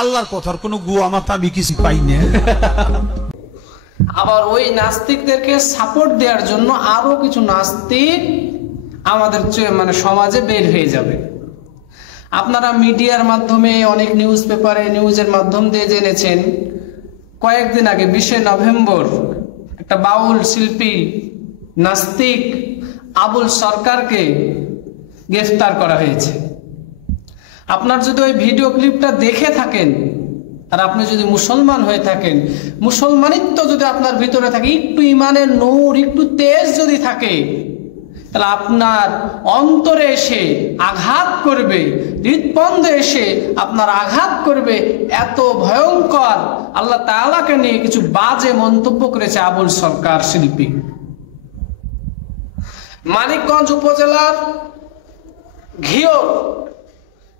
আল্লাহর কথার কোনো গুয়া মাথা আমি কিছু পাই না। আবার ওই নাস্তিকদেরকে সাপোর্ট দেওয়ার জন্য আরো কিছু নাস্তিক আমাদের মানে সমাজে বের হয়ে যাবে। আপনারা মিডিয়ার মাধ্যমে অনেক নিউজ পেপারে নিউজের মাধ্যম দিয়ে জেনেছেন, কয়েকদিন আগে 20 নভেম্বর একটা বাউল শিল্পী নাস্তিক আবুল সরকারকে গ্রেফতার করা হয়েছে। আপনার যদি ওই ভিডিও ক্লিপটা দেখে থাকেন আর আপনি যদি মুসলমান হয়ে থাকেন, মুসলমানিত্ব যদি আপনার ভিতরে থাকে, একটু ইমানের নূর একটু তেজ যদি থাকে, তাহলে আপনার অন্তরে এসে আঘাত করবে, হৃদপন্দে এসে আপনার আঘাত করবে। এত ভয়ঙ্কর আল্লাহ তাআলাকে নিয়ে কিছু বাজে মন্তব্য করেছে আবুল সরকার শিল্পী। মানিকগঞ্জ উপজেলার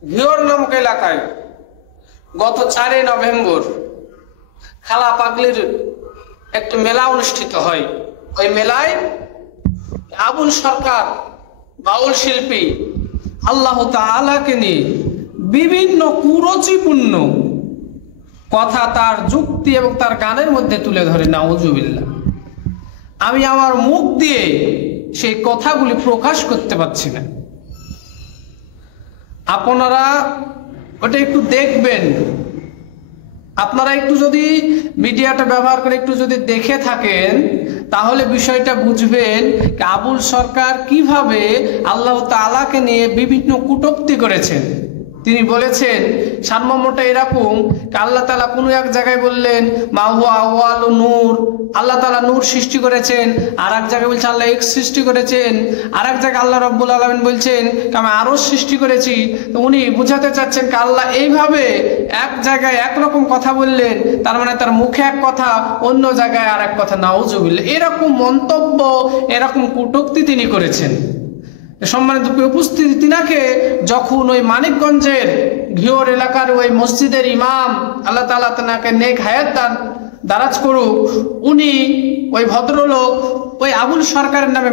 ঘিওর নামক এলাকায় গত 4 নভেম্বর খালা পাগলির একটি মেলা অনুষ্ঠিত হয়। ওই মেলায় আবুল সরকার বাউল শিল্পী আল্লাহ তাআলাকে নিয়ে বিভিন্ন কুরুচিপূর্ণ কথা তার যুক্তি এবং তার গানের মধ্যে তুলে ধরে। নাউজুবিল্লাহ, আমি আমার মুখ দিয়ে সেই কথাগুলি প্রকাশ করতে পারছি না। আপনারা ওটা একটু দেখবেন, আপনারা একটু যদি মিডিয়াটা ব্যবহার করে একটু যদি দেখে থাকেন তাহলে বিষয়টা বুঝবেন আবুল সরকার কিভাবে আল্লাহ তাআলাকে নিয়ে বিভিন্ন কটূক্তি করেছেন। তিনি বলেছেন সারমর্মটা এরকম, আল্লাহ তাআলা কোনো এক জায়গায় বললেন মা হুয়া আউয়ালু নূর, আল্লাহ তাআলা নূর সৃষ্টি করেছেন। আর এক জায়গায় বলছে আল্লাহ এক্স সৃষ্টি করেছেন। আর এক জায়গায় আল্লাহ রাব্বুল আলামিন বলছেন আমি আরো সৃষ্টি করেছি। তো উনি বুঝাতে চাচ্ছেন আল্লাহ এইভাবে এক জায়গায় একরকম কথা বললেন, তার মানে তার মুখে এক কথা, অন্য জায়গায় আর এক কথা। নাউজুবিল্লাহ, এরকম মন্তব্য, এরকম কটূক্তি তিনি করেছেন। সম্মানিত উপস্থিতি, তিনাকে যখন ওই মানিকগঞ্জের ঘিওর এলাকার ওই মসজিদের ইমাম, আল্লাহ তাআলা তাকে নেক হায়াত দারাজ করুক, উনি ওই ভদ্রলোক ওই আবুল সরকারের নামে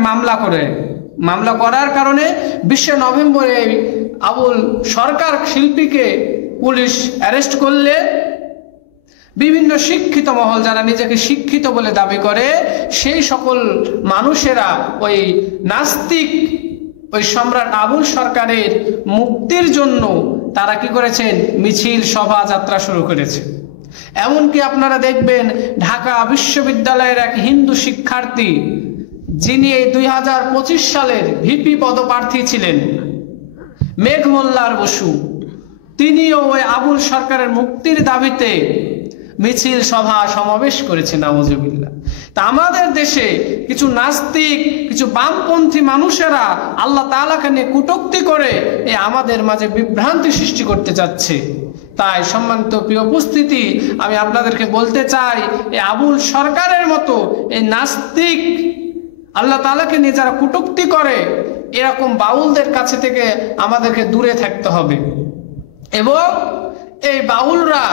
মামলা করার কারণে 20 নভেম্বরে আবুল সরকার শিল্পীকে পুলিশ অ্যারেস্ট করলে বিভিন্ন শিক্ষিত মহল, যারা নিজেকে শিক্ষিত বলে দাবি করে, সেই সকল মানুষেরা ওই নাস্তিক ওই সম্রাট আবুল সরকারের মুক্তির জন্য তারা কি করেছেন, মিছিল সভা যাত্রা শুরু করেছে। এমনকি আপনারা দেখবেন ঢাকা বিশ্ববিদ্যালয়ের এক হিন্দু শিক্ষার্থী, যিনি এই 2025 সালের ভিপি পদপ্রার্থী ছিলেন, মেঘমোল্লার বসু, তিনিও ওই আবুল সরকারের মুক্তির দাবিতে মিছিল সভা সমাবেশ করেছে। নাউজুবিল্লাহ। তা আমাদের দেশে কিছু নাস্তিক, কিছু বামপন্থী মানুষেরা আল্লাহ তাআলাকে নিয়ে কটূক্তি করে আমাদের মাঝে বিভ্রান্তি সৃষ্টি করতে যাচ্ছে। তাই সম্মানিত প্রিয় উপস্থিতি, আমি আপনাদেরকে বলতে চাই এই আবুল সরকারের মতো এই নাস্তিক আল্লাহ তাআলাকে নিয়ে যারা কটূক্তি করে, এরকম বাউলদের কাছে থেকে আমাদেরকে দূরে থাকতে হবে। এবং এই বাউলরা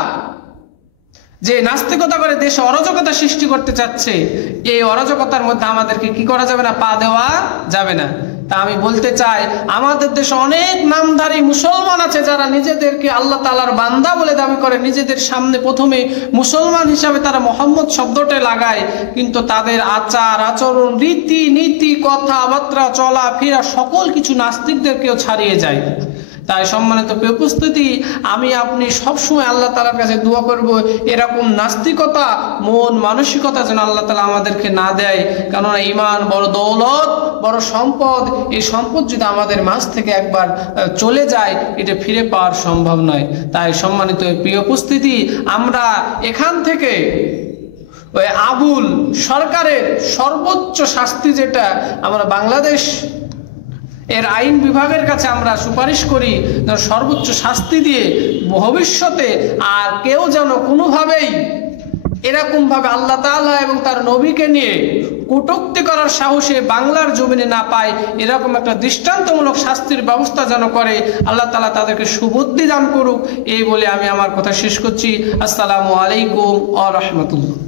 যে নাস্তিকতা করে দেশে অরাজকতা সৃষ্টি করতে চাচ্ছে, এই অরাজকতার মধ্যে আমাদেরকে কি করা যাবে না, পা দেওয়া যাবে না। তা আমি বলতে চাই, আমাদের দেশে অনেক নামধারী মুসলমান আছে যারা নিজেদেরকে আল্লাহ তাআলার বান্দা বলে দাবি করে, নিজেদের সামনে প্রথমে মুসলমান হিসাবে তারা মোহাম্মদ শব্দটা লাগায়, কিন্তু তাদের আচার আচরণ, রীতি নীতি, কথাবার্তা, চলাফেরা সকল কিছু নাস্তিকদেরকেও ছাড়িয়ে যায়। তাই সম্মানিত উপস্থিতি, আমি আপনি সবসময় আল্লাহ তাআলার কাছে দোয়া করব এরকম নাস্তিকতা মন মানসিকতা যেন আল্লাহ তাআলা আমাদেরকে না দেয়। কেননা ঈমান বড় দৌলত, বড় সম্পদ। এই সম্পদ যদি আমাদের মাঝ থেকে একবার চলে যায়, এটা ফিরে পাওয়ার সম্ভব নয়। তাই সম্মানিত প্রিয় উপস্থিতি, আমরা এখান থেকে ওই আবুল সরকারের সর্বোচ্চ শাস্তি, যেটা আমরা বাংলাদেশ এর আইন বিভাগের কাছে আমরা সুপারিশ করি, সর্বোচ্চ শাস্তি দিয়ে ভবিষ্যতে আর কেউ যেন কোনোভাবেই এরকম ভাবে আল্লাহ তাআলা এবং তার নবীকে নিয়ে কটূক্তি করার সাহসে বাংলার জমিনে না পায়, এরকম একটা দৃষ্টান্তমূলক শাস্তির ব্যবস্থা যেন করে। আল্লাহ তাআলা তাদেরকে সুবুদ্ধি দান করুক। এই বলে আমি আমার কথা শেষ করছি। আসসালামু আলাইকুম ওয়া রাহমাতুল্লাহ।